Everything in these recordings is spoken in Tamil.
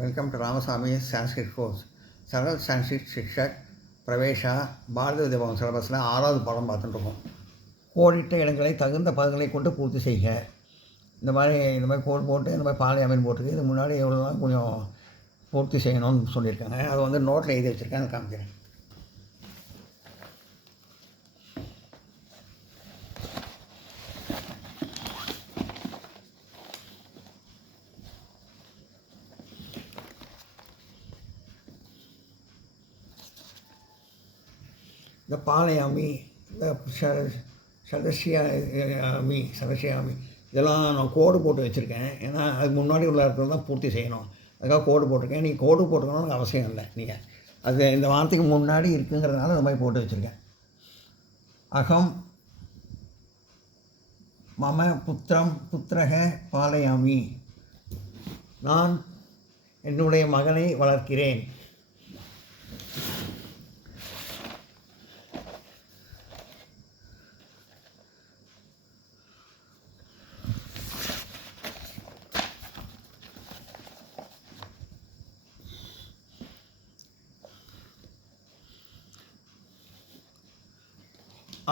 Welcome to Ramasamy Sanskrit course. Several Sanskrit Shikshak பிரவேஷா பாரத வித்யாபவன் சிலபஸில் 6வது பாடம் பார்த்துட்டுருக்கோம். கோடிட்ட இடங்களை தகுந்த பதங்களை கொண்டு பூர்த்தி செய்க. இந்த மாதிரி கோடு போட்டு இந்த மாதிரி பாலை அமைன் போட்டுருக்கு. இது முன்னாடி எவ்வளோலாம் கொஞ்சம் பூர்த்தி செய்யணும்னு சொல்லியிருக்காங்க. அதை வந்து நோட்டில் எழுதி வச்சுருக்கேன், காமிக்கிறேன். இந்த பாலையாமி, இந்த சதசியாமி இதெல்லாம் நான் கோடு போட்டு வச்சுருக்கேன். ஏன்னா அதுக்கு முன்னாடி உள்ள இடத்துல தான் பூர்த்தி செய்யணும். அதுக்காக கோடு போட்டிருக்கேன். நீங்கள் கோடு போட்டுக்கணும்னு அவசியம் இல்லை. நீங்கள் அது இந்த வார்த்தைக்கு முன்னாடி இருக்குங்கிறதுனால இந்த மாதிரி போட்டு வச்சுருக்கேன். அகம் மம புத்திரக பாலையாமி, நான் என்னுடைய மகனை வளர்க்கிறேன்.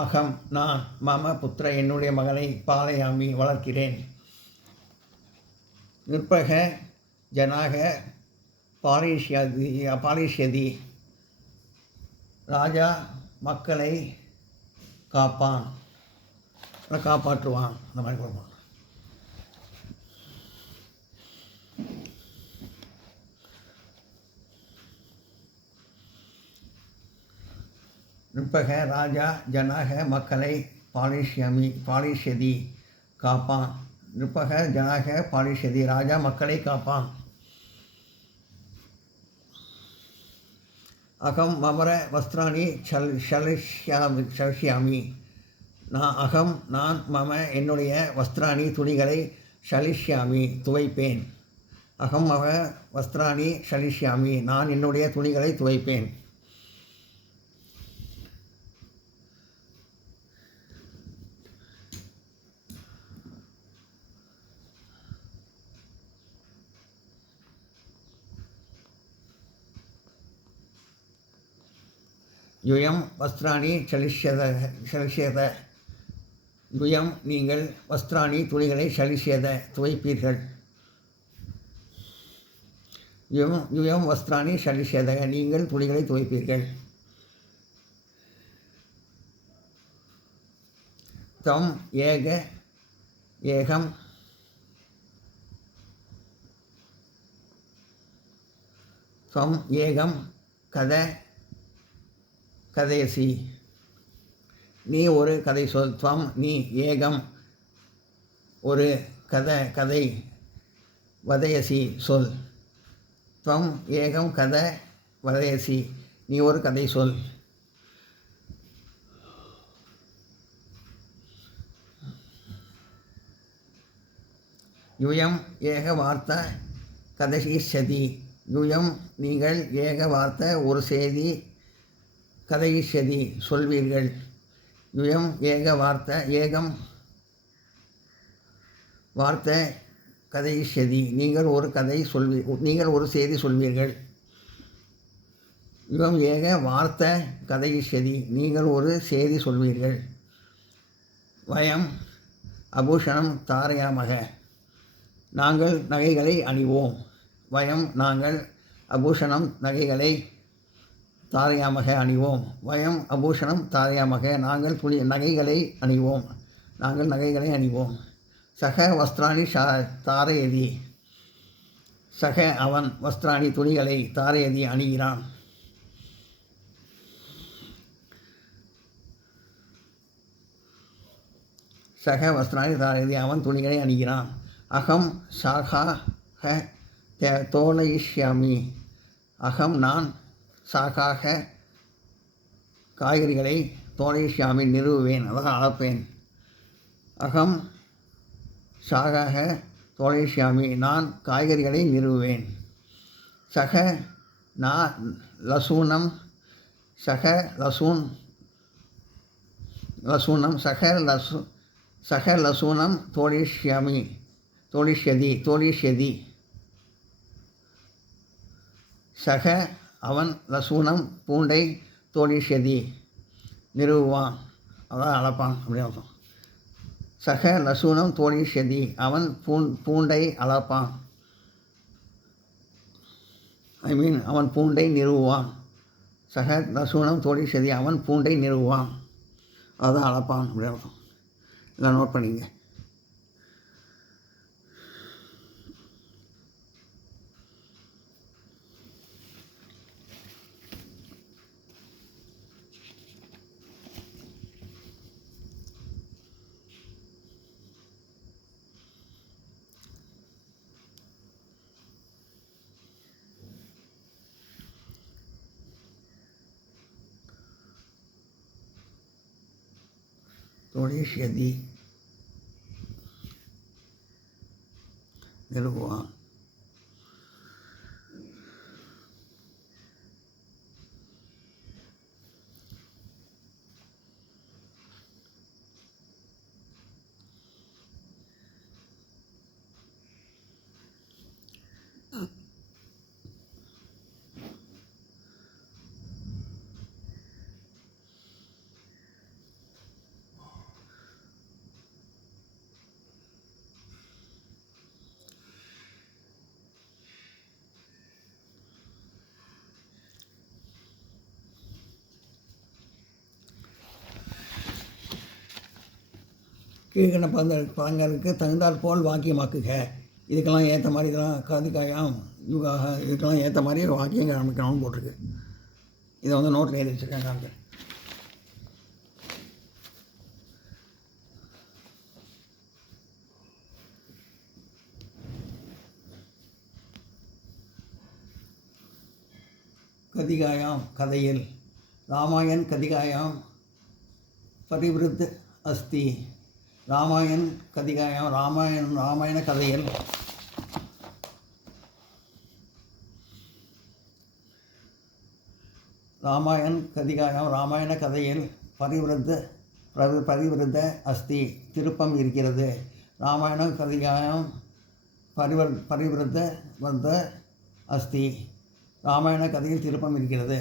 அகம் நான், மம புத்திர என்னுடைய மகனை பாலையாமி வளர்க்கிறேன். நிற்பக ஜனாக பாரிஷ்யதி, ராஜா மக்களை காப்பான், காப்பாற்றுவான். அந்த மாதிரி கொடுப்பான். நிற்பக ராஜா ஜனாக மக்களை பாலிஷ்யதி காப்பான். நிற்பக ஜனாக பாலிஷ்யதி, ராஜா மக்களை காப்பான். அகம் மமர வஸ்திராணி சலிஷ்யாமி, நான் மம என்னுடைய வஸ்திராணி துணிகளை சலிஷ்யாமி துவைப்பேன். அகம் மம வஸ்திராணி சலிஷ்யாமி, நான் என்னுடைய துணிகளை துவைப்பேன். யுயம் வஸ்திராணி சலிஷ்யத, யுயம் நீங்கள், வஸ்திராணி துணிகளை சலிஷ்யத துவைப்பீர்கள். யுயம் வஸ்திராணி சலிஷ்யத, நீங்கள் துணிகளை துவைப்பீர்கள். தம் ஏகம் தம் ஏகம் கதையசி, நீ ஒரு கதை சொல். துவம் நீ, ஏகம் ஒரு கதை, வதயசி சொல். துவம் ஏகம் வதயசி, நீ ஒரு கதை சொல். யுயம் ஏக வார்த்த கதைஷதி, யுயம் நீங்கள், ஏக வார்த்த ஒரு செய்தி, கதையிஷ்யதி சொல்வீர்கள். யுயம் ஏக வார்த்த ஏகம் வார்த்த கதையிஷ்யதி, நீங்கள் ஒரு செய்தி சொல்வீர்கள். யுகம் ஏக வார்த்த கதையிஷ்யதி, நீங்கள் ஒரு செய்தி சொல்வீர்கள். வயம் அபூஷணம் தாரயாமக, நாங்கள் நகைகளை அணிவோம். வயம் நாங்கள், அபூஷணம் நகைகளை, தாரயாமக அணிவோம். வயம் அபூஷணம் தாரயாமக, நாங்கள் நகைகளை அணிவோம். சக வஸ்திராணி தாரயதி, சக அவன், வஸ்திராணி துணிகளை, தாரயதி அணிகிறான். சக வஸ்திராணி தாரயதி, அவன் துணிகளை அணிகிறான். அகம் சாகாக தோலயிஷ்யாமி, அகம் நான், சாகாக காய்கறிகளை, தோலயிஷ்யாமி நிறுவுவேன், அதாக அளப்பேன். அகம் சாகாக தோலயிஷ்யாமி, நான் காய்கறிகளை நிறுவுவேன். சக லசூனம் சக லசூனம் தோலிஷ்யதி சக அவன் லசூனம் பூண்டை தோழிஷதி நிறுவுவான், அதான் அளப்பான் அப்படின்னு அர்த்தம். சக லசூனம் தோழிஷதி அவன் பூண்டை அளப்பான், அவன் பூண்டை நிறுவுவான். சக லசூனம் தோழிஷதி அவன் பூண்டை நிறுவுவான், அதான் அளப்பான் அப்படின்னு அர்த்தம். எல்லாம் நோட் பண்ணிங்க. தோழிஷதி நிறுவுவான். கீழ்கண்ட பதங்களுக்கு தகுந்தாற் போல் வாக்கியமாக்குக. இதுக்கெல்லாம் ஏற்ற மாதிரி இதெல்லாம் கதிகாயம் யுகாக இதுக்கெல்லாம் ஏற்ற மாதிரி வாக்கியங்கள் ஆரம்பிக்கணும்னு போட்டிருக்கு. இதை வந்து நோட்டில் எழுதி வச்சுருக்கேன் காமிக்கிறேன். கதிகாயாம் கதையில் ராமாயண் கதிகாயாம் பரிவிருத் அஸ்தி. ராமாயண் கதிகாயாம் ராமாயண கதையில் ராமாயண கதையில் பரிவிருத்த அஸ்தி திருப்பம் இருக்கிறது. ராமாயண கதிகாயம் பரிவிருத்த அஸ்தி ராமாயண கதையில் திருப்பம் இருக்கிறது.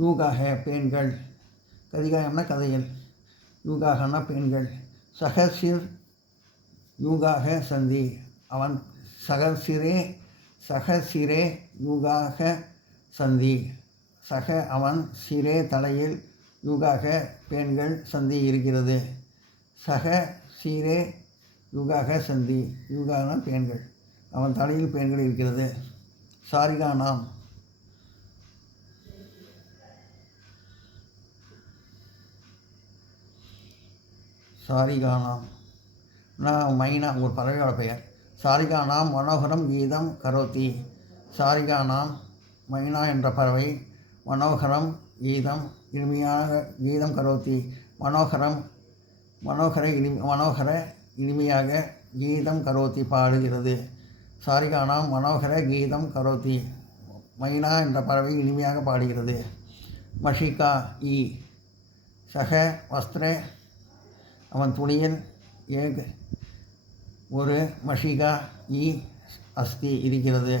யூகாக பெண்கள், கதிகாயம்னா கதையில், யூகாகனா பெண்கள். சகசிர் யூகாக சந்தி அவன் சகசிரே யூகாக சந்தி. சக அவன் சிரே தலையில் யூகாக பெண்கள் சந்தி இருக்கிறது. சக சீரே யூகாக சந்தி யூகாகனா பெண்கள், அவன் தலையில் பெண்கள் இருக்கிறது. சாரிகானாம் மைனா ஒரு பறவையோட பெயர். சாரிகானாம் மனோகரம் கீதம் கரோத்தி. சாரிகானாம் மைனா என்ற பறவை மனோகரம் கீதம் இனிமையாக கீதம் கரோத்தி. மனோகர இனிமையாக கீதம் கரோத்தி பாடுகிறது. சாரிகானாம் மனோகர கீதம் கரோத்தி, மைனா என்ற பறவை இனிமையாக பாடுகிறது. மஷிகா ஈ சக வஸ்திர அவன் துணியில் ஒரு மஷிகா ஈ அஸ்தி இருக்கிறது.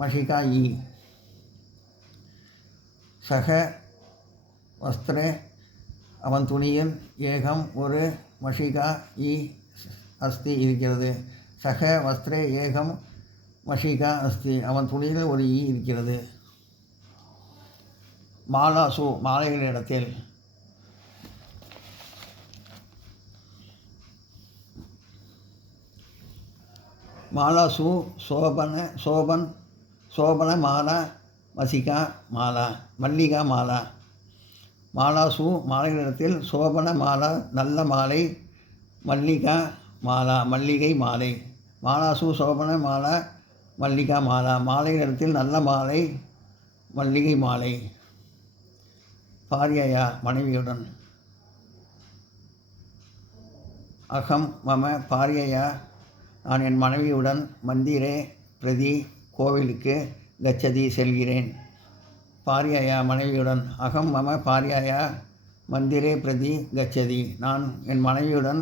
மஷிகா ஈ சக வஸ்திர அவன் துணியில் ஏகம் ஒரு மஷிகா ஈ அஸ்தி இருக்கிறது. சக வஸ்திரே ஏகம் மஷிகா அஸ்தி அவன் துணியில் ஒரு ஈ இருக்கிறது. மாலாசு மாலைகளிடத்தில் மாலாசு சோபன மாலா மசிகா மாலா மல்லிகா மாலா. மாலாசு மாலைகளிடத்தில் சோபன மாலா நல்ல மாலை, மல்லிகா மாலா மல்லிகை மாலை. மாலாசு சோபன மாலா மல்லிகா மாலா மாலைகளிடத்தில் நல்ல மாலை, மல்லிகை மாலை. பாரியயா மனைவியுடன். அகம் மம பாரியயா நான் என் மனைவியுடன் மந்திரே பிரதி கோவிலுக்கு கச்சதி செல்கிறேன். பாரியயா மனைவியுடன். அகம் மம பாரியயா மந்திரே பிரதி கச்சதி நான் என் மனைவியுடன்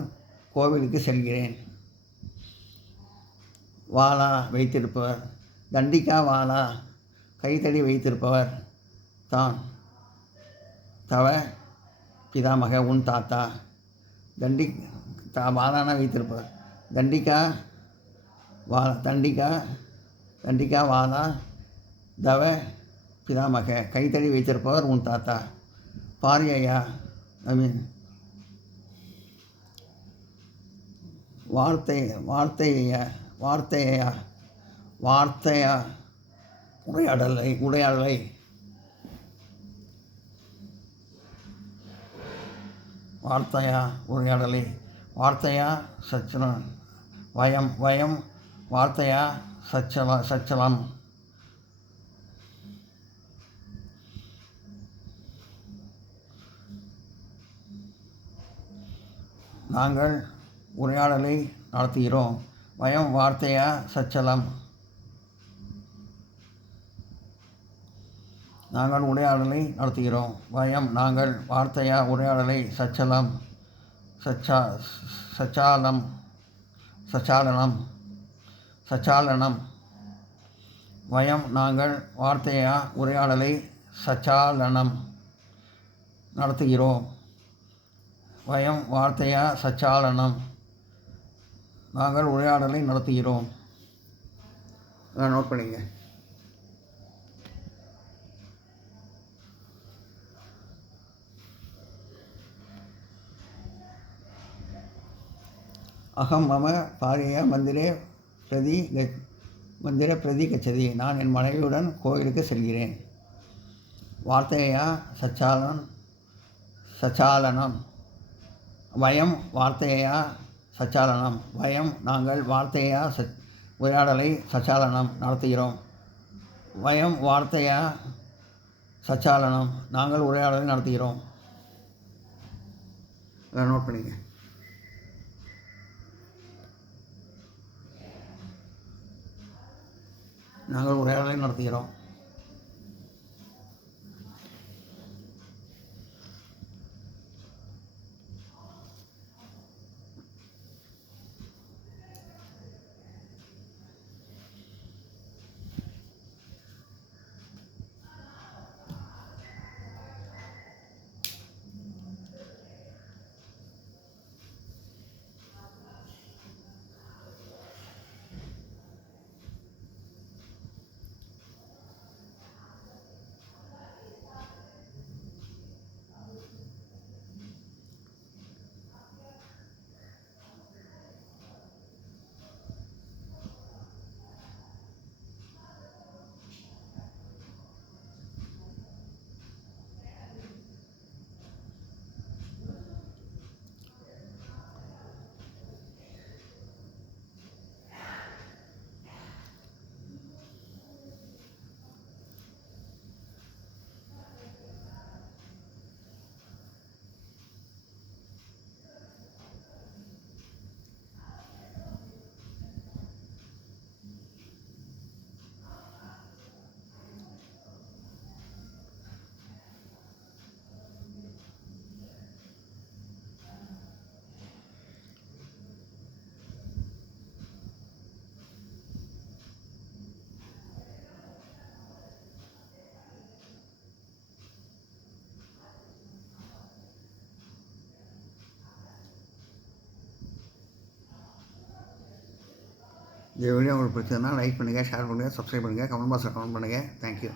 கோவிலுக்கு செல்கிறேன். வாலா வைத்திருப்பவர். தண்டிகா வாலா கைத்தடி வைத்திருப்பவர் தான். தவ பிதாமக உன் தாத்தா. வாலான வைத்திருப்பவர். தண்டிகா வாலா தவ பிதாமக கைத்தடி வைத்திருப்பவர் உன் தாத்தா. பாரியையா ஐ மீன் வார்த்தையா உரையாடலை வார்த்தையா சச்சலம் வயம் வார்த்தையா சச்சலம். நாங்கள் உரையாடலை நடத்துகிறோம். வயம் வார்த்தையா சச்சலம். நாங்கள் உரையாடலை நடத்துகிறோம். நாங்கள் வார்த்தையா உரையாடலை சச்சாலனம். வயம் நாங்கள் வார்த்தையா உரையாடலை சச்சாலனம் நடத்துகிறோம். வயம் வார்த்தையா சச்சாலனம். நாங்கள் உரையாடலை நடத்துகிறோம். நோட் பண்ணிங்க. அகம் மம பாரிய மந்திரே பிரதி கச்சதி. நான் என் மனைவியுடன் கோயிலுக்கு செல்கிறேன். வார்த்தையா சச்சாலனம். வயம் வார்த்தையா சச்சாலனம். வயம் நாங்கள் வார்த்தையா உரையாடலை சச்சாலனம் நடத்துகிறோம். வயம் வார்த்தையா சச்சாலனம். நாங்கள் உரையாடலை நடத்துகிறோம். நோட் பண்ணிங்க. நாங்கள் உரையாடலை நடத்துகிறோம். இந்த வீடியோ உங்களுக்கு பிடிச்சதுன்னா லைக் பண்ணுங்கள், ஷேர் பண்ணுங்கள், சப்ஸ்கிரைப் பண்ணுங்கள், கமெண்ட் பாக்ஸில் கமெண்ட் பண்ணுங்கள். தேங்க்யூ.